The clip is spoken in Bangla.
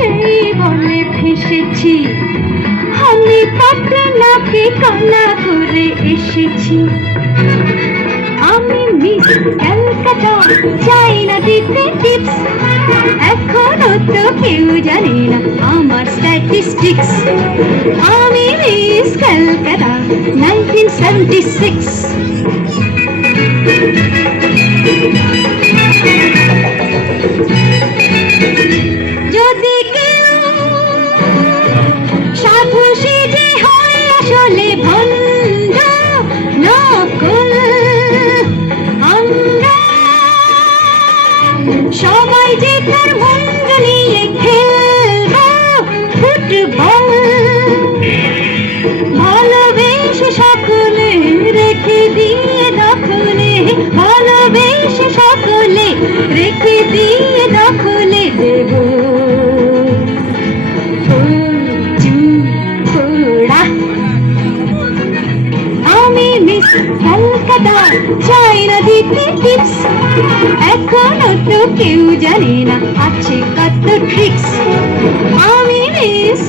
সেই বলে ফেসেছি, আমি পাটনাকে কানা করে এসেছি। আমি মিস ক্যালকাটা, চাই না দিতে টিপস, এখনো তো কেউ জানে না আমার স্ট্যাটিস্টিক্স। আমি মিস ক্যালকাটা 1976। যদি কেউ সাধু সেজে হয় আসলে ভণ্ড নকল, আমরা সবাই যে তার মন্দ নিয়ে খেলব ফুটবল। ভালোবেসে সকলে রেখে দিয়ে দখলে, ভালোবেসে সকলে রেখে দিয়ে দখলে দেব পোড়া। আমি মিস ক্যালকাটা, চাই না দিতে টিপস, এখনো তো কেউ জানে না আছে কত ট্রিক্স। আমি মিস